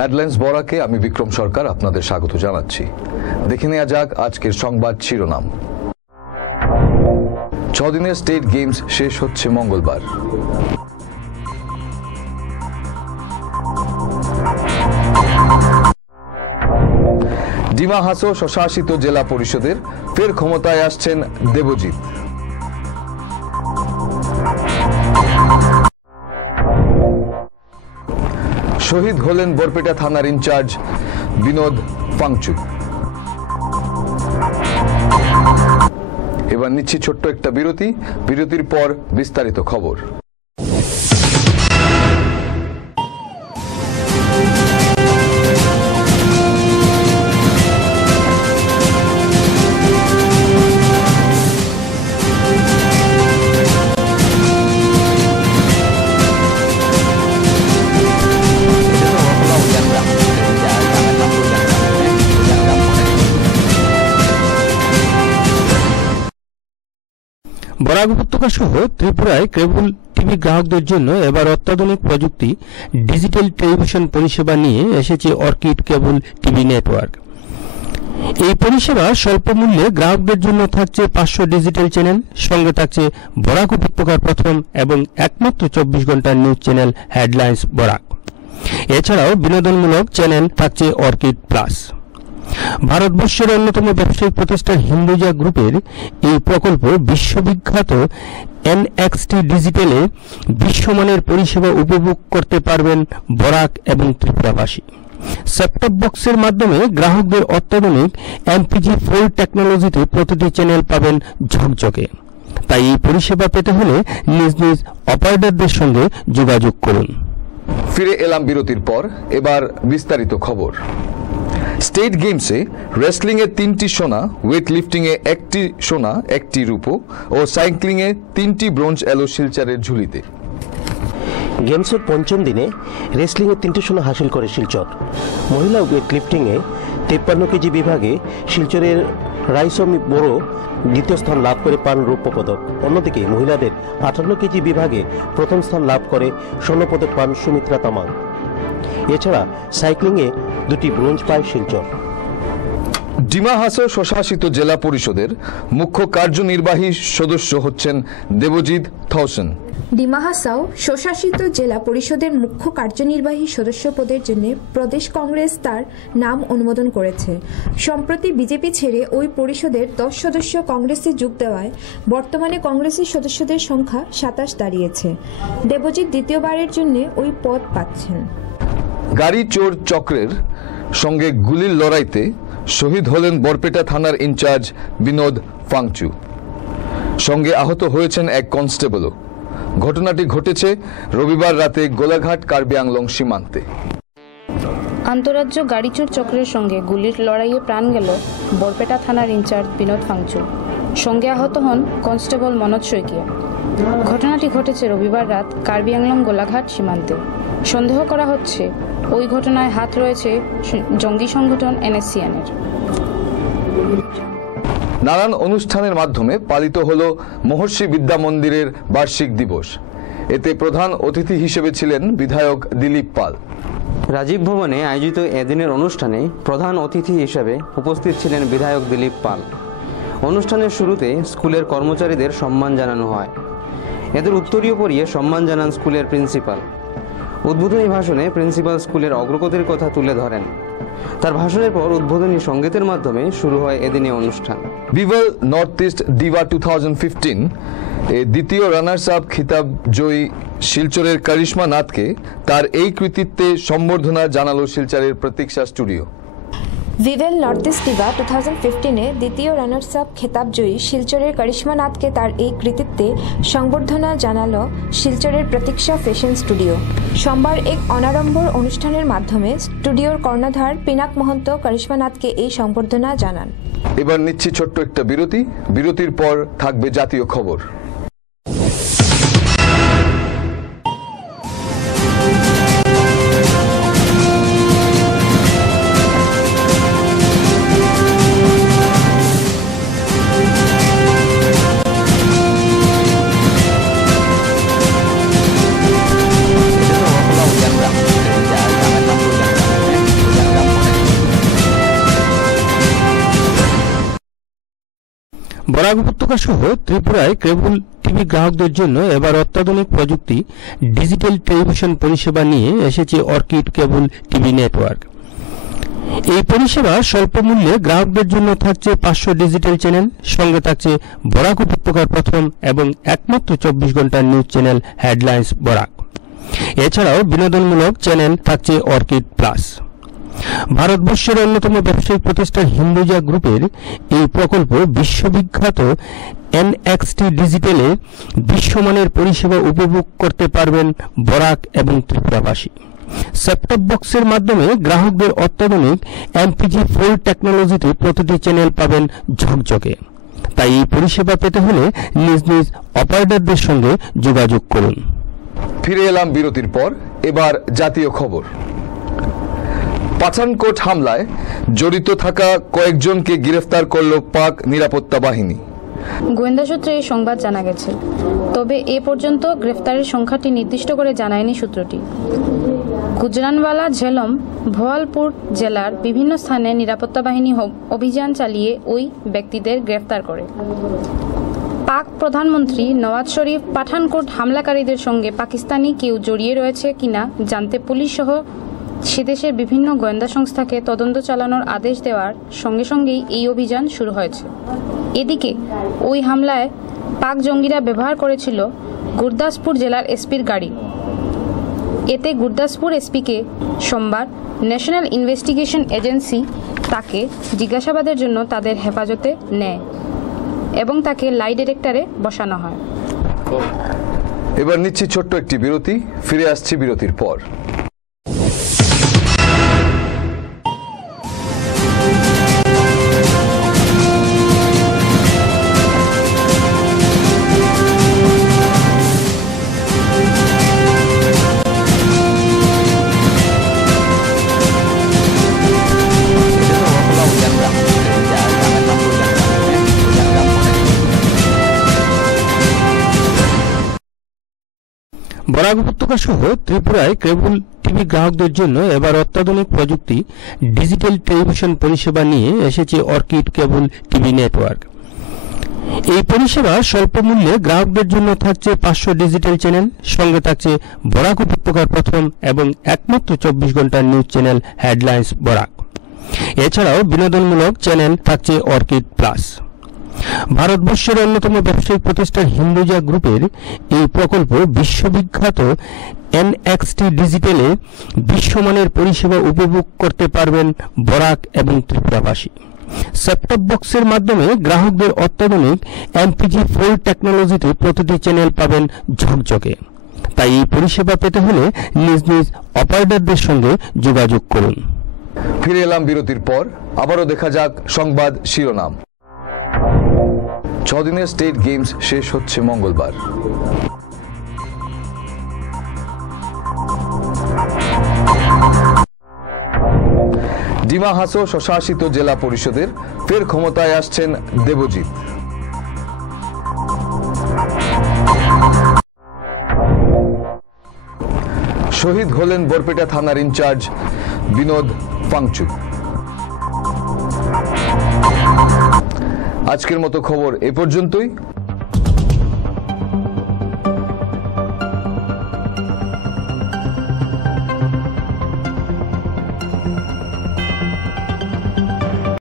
Headlines বরাকে আমি বিক্রম সরকার আপনাদের স্বাগত জানাচ্ছি। দেখে নেওয়া যাক আজকের সংবাদ শিরোনাম। 6 দিনের স্টেট গেমস শেষ হচ্ছে মঙ্গলবার। ডিমা হাসাও স্বশাসিত জেলা পরিষদের ফের ক্ষমতায় আসছেন দেবজিৎ। শহীদ হলেন বরপেটা থানার ইনচার্জ বিনোদ ফাংচু। এবার নিচ্ছি ছোট্ট একটা বিরতি, বিরতির পর বিস্তারিত খবর। বরাক উপত্যকা সহ ত্রিপুরায় কেবল টিভি গ্রাহকদের জন্য এবার অত্যাধুনিক প্রযুক্তি ডিজিটাল টেলিভিশন পরিষেবা নিয়ে এসেছে অর্কিড কেবল টিভি নেটওয়ার্ক। এই পরিষেবা স্বল্প মূল্যে গ্রাহকদের জন্য থাকছে 500 ডিজিটাল চ্যানেল, সঙ্গে থাকছে বরাক উপত্যকার প্রথম এবং একমাত্র 24 ঘন্টার নিউজ চ্যানেল হেডলাইন্স বরাক। এছাড়াও বিনোদনমূলক চ্যানেল থাকছে অর্কিড প্লাস। ভারতবর্ষের অন্যতম ব্যবসায়িক প্রতিষ্ঠান হিন্দুজা গ্রুপের এই প্রকল্প বিশ্ববিখ্যাত NXT ডিজিটালে বিশ্বমানের পরিষেবা উপভোগ করতে পারবেন বরাক এবং ত্রিপুরাবাসী। সেটটপ বক্সের মাধ্যমে গ্রাহকদের অত্যাধুনিক MPG4 টেকনোলজিতে প্রতিটি চ্যানেল পাবেন ঝকঝকে। তাই এই পরিষেবা পেতে হলে নিজ নিজ অপারেটরদের সঙ্গে যোগাযোগ করুন। ফিরে এলাম বিরতির পর, এবার বিস্তারিত খবর। স্টেট গেমসে রেসলিং এ 3টি সোনা, ওয়েট লিফটিং এ 1টি সোনা 1টি রূপো ও সাইক্লিং এ 3টি ব্রোঞ্জ এলো শিলচরের ঝুলিতে। গেমসের পঞ্চম দিনে রেসলিংয়ে 3টি সোনা হাসিল করে শিলচর। মহিলা ওয়েট লিফটিংয়ে 53 কেজি বিভাগে শিলচরের রাইসমি বড়ো দ্বিতীয় স্থান লাভ করে পান রৌপ্য পদক। অন্যদিকে মহিলাদের 58 কেজি বিভাগে প্রথম স্থান লাভ করে স্বর্ণপদক পান সুমিত্রা তামাং। এছাড়া সাইক্লিংয়ে 2টি ব্রোঞ্জ পায় শিলচর। ডিমা হাসাও স্বশাসিত জেলা পরিষদের মুখ্য কার্যনির্বাহী সদস্য হচ্ছেন দেবজিৎ থৌসেন। ডিমা হাসাও স্বশাসিত জেলা পরিষদের মুখ্য কার্যনির্বাহী সদস্য পদের জন্য প্রদেশ কংগ্রেস তার নাম অনুমোদন করেছে। সম্প্রতি বিজেপি ছেড়ে ওই পরিষদের 10 সদস্য কংগ্রেসে যোগ দেওয়ায় বর্তমানে কংগ্রেসের সদস্যদের সংখ্যা 27 দাঁড়িয়েছে। দেবজিৎ দ্বিতীয়বারের জন্য ওই পদ পাচ্ছেন। গাড়ি চোর চক্রের সঙ্গে গুলির লড়াইতে শহীদ হলেন বরপেটা থানার ইনচার্জ বিনোদ ফাংচু। সঙ্গে আহত হয়েছেন এক কনস্টেবলও। ঘটনাটি ঘটেছে রবিবার রাতে গোলাঘাট কার্বি আংলং সীমান্তে। আন্তঃরাজ্য গাড়িচোর চক্রের সঙ্গে গুলির লড়াইয়ে প্রাণ গেল বরপেটা থানার ইনচার্জ বিনোদ ফাংচু। সঙ্গে আহত হন কনস্টেবল মনোজ শইকিয়া। ঘটনাটি ঘটেছে রবিবার রাত কার্বি আংলং গোলাঘাট সীমান্তে। সন্দেহ করা হচ্ছে ওই ঘটনায় হাত রয়েছে জঙ্গি সংগঠন NSCN-এর। নানান অনুষ্ঠানের মাধ্যমে পালিত হল মহর্ষি বিদ্যা মন্দিরের বার্ষিক দিবস। এতে প্রধান অতিথি হিসেবে ছিলেন বিধায়ক দিলীপ পাল। রাজীব ভবনে আয়োজিত এদিনের অনুষ্ঠানে প্রধান অতিথি হিসেবে উপস্থিত ছিলেন বিধায়ক দিলীপ পাল। অনুষ্ঠানের শুরুতে স্কুলের কর্মচারীদের সম্মান জানানো হয়। এদের উত্তরীয় পরিয়ে সম্মান জানান স্কুলের প্রিন্সিপাল। উদ্বোধনী ভাষণে প্রিন্সিপাল স্কুলের অগ্রগতির কথা তুলে ধরেন। তার ভাষণের পর উদ্বোধনী সংগীতের মাধ্যমে শুরু হয় এদিনে অনুষ্ঠান। বিভেল নর্থ ইস্ট ডিভা 2015 এ দ্বিতীয় রানার্স আপ খিতাব জয়ী শিলচরের কারিশমা নাথকে তার এই কৃতিত্বে সম্বর্ধনা জানালো শিলচরের Pratiksha studio. Vivel north east diva 2015-এ দ্বিতীয় রানার্স আপ খেতাবজয়ী শিলচরের করিশ্মা নাথকে তার এই কৃতিত্বে সংবর্ধনা জানালো শিলচরের প্রতীক্ষা ফ্যাশন স্টুডিও। সোমবার এক অনাড়ম্বর অনুষ্ঠানের মাধ্যমে স্টুডিওর কর্ণধার পিনাক মহন্ত করিশ্মা নাথকে এই সংবর্ধনা জানান। এবার নিচ্ছি ছোট্ট একটা বিরতি, বিরতির পর থাকবে জাতীয় খবর। বরাক উপত্যকা সহ ত্রিপুরায় কেবল টিভি গ্রাহকদের জন্য এবার অত্যাধুনিক প্রযুক্তি ডিজিটাল টেলিভিশন পরিষেবা নিয়ে এসেছে অর্কিড কেবল টিভি নেটওয়ার্ক। এই পরিষেবা স্বল্প মূল্যে গ্রাহকদের জন্য থাকছে 500 ডিজিটাল চ্যানেল, সঙ্গে থাকছে বরাক উপত্যকার প্রথম এবং একমাত্র 24 ঘন্টার নিউজ চ্যানেল হেডলাইন্স বরাক। এছাড়াও বিনোদনমূলক চ্যানেল থাকছে অর্কিড প্লাস। ভারতবর্ষের অন্যতম ব্যবসায়িক প্রতিষ্ঠান হিন্দুজা গ্রুপের এই প্রকল্প বিশ্ববিখ্যাত NXT ডিজিটালে বিশ্বমানের পরিষেবা উপভোগ করতে পারবেন বরাক এবং ত্রিপুরাবাসী। সেটটপ বক্সের মাধ্যমে গ্রাহকদের অত্যাধুনিক MPG4 টেকনোলজিতে প্রতিটি চ্যানেল পাবেন ঝকঝকে। তাই এই পরিষেবা পেতে হলে নিজ নিজ অপারেটরদের সঙ্গে যোগাযোগ করুন। ফিরে এলাম বিরতির পর, এবার জাতীয় খবর। পাঠানকোট হামলায় জড়িত থাকা কয়েকজনকে গ্রেফতার করল পাক নিরাপত্তা বাহিনী। গোয়েন্দা সূত্রে এই সংবাদ জানা গেছে, তবে এ পর্যন্ত গ্রেফতারের সংখ্যাটি নির্দিষ্ট করে জানায়নি সূত্রটি। গুজরানওয়ালা ঝেলম ভোয়ালপুর জেলার বিভিন্ন স্থানে নিরাপত্তা বাহিনী অভিযান চালিয়ে ওই ব্যক্তিদের গ্রেফতার করে। পাক প্রধানমন্ত্রী নওয়াজ শরীফ পাঠানকোট হামলাকারীদের সঙ্গে পাকিস্তানি কেউ জড়িয়ে রয়েছে কিনা জানতে পুলিশ সহ সেদেশের বিভিন্ন গোয়েন্দা সংস্থাকে তদন্ত চালানোর আদেশ দেওয়ার সঙ্গে সঙ্গেই এই অভিযান শুরু হয়েছে। এদিকে ওই হামলায় পাক জঙ্গিরা ব্যবহার করেছিল গুরদাসপুর জেলার এসপির গাড়ি। এতে গুরদাসপুর এসপিকে সোমবার ন্যাশনাল ইনভেস্টিগেশন এজেন্সি তাকে জিজ্ঞাসাবাদের জন্য তাদের হেফাজতে নেয় এবং তাকে লাই ডিটেক্টরে বসানো হয়। এবার নিচ্ছি ছোট্ট একটি বিরতি, ফিরে আসছি বিরতির পর। বরাক উপত্যকা সহ ত্রিপুরায় কেবল টিভি গ্রাহকদের জন্য এবার অত্যাধুনিক প্রযুক্তি ডিজিটাল টেলিভিশন পরিষেবা নিয়ে এসেছে অর্কিড কেবল টিভি নেটওয়ার্ক। এই পরিষেবা স্বল্প মূল্যে গ্রাহকদের জন্য থাকছে 500 ডিজিটাল চ্যানেল, সঙ্গে থাকছে বরাক উপত্যকার প্রথম এবং একমাত্র 24 ঘন্টার নিউজ চ্যানেল হেডলাইন্স বরাক। এছাড়াও বিনোদনমূলক চ্যানেল থাকছে অর্কিড প্লাস। ভারতবর্ষের অন্যতম ব্যবসায়িক প্রতিষ্ঠান হিন্দুজা গ্রুপের এই প্রকল্প বিশ্ববিখ্যাত NXT ডিজিটালে বিশ্বমানের পরিষেবা উপভোগ করতে পারবেন বরাক এবং ত্রিপুরাবাসী। সেটটপ বক্সের মাধ্যমে গ্রাহকদের অত্যাধুনিক MPG4 টেকনোলজিতে প্রতিটি চ্যানেল পাবেন ঝকঝকে। তাই এই পরিষেবা পেতে হলে নিজ নিজ অপারেটরদের সঙ্গে যোগাযোগ করুন। ফিরে এলাম বিরতির পর, আবারও দেখা যাক সংবাদ শিরোনাম। 6 দিনের স্টেট গেমস শেষ হচ্ছে মঙ্গলবার। ডিমা হাসো স্বশাসিত জেলা পরিষদের ফের ক্ষমতায় আসছেন দেবজিৎ। শহীদ হলেন বরপেটা থানার ইনচার্জ বিনোদ ফাংচু। আজকের মতো খবর এ পর্যন্তই।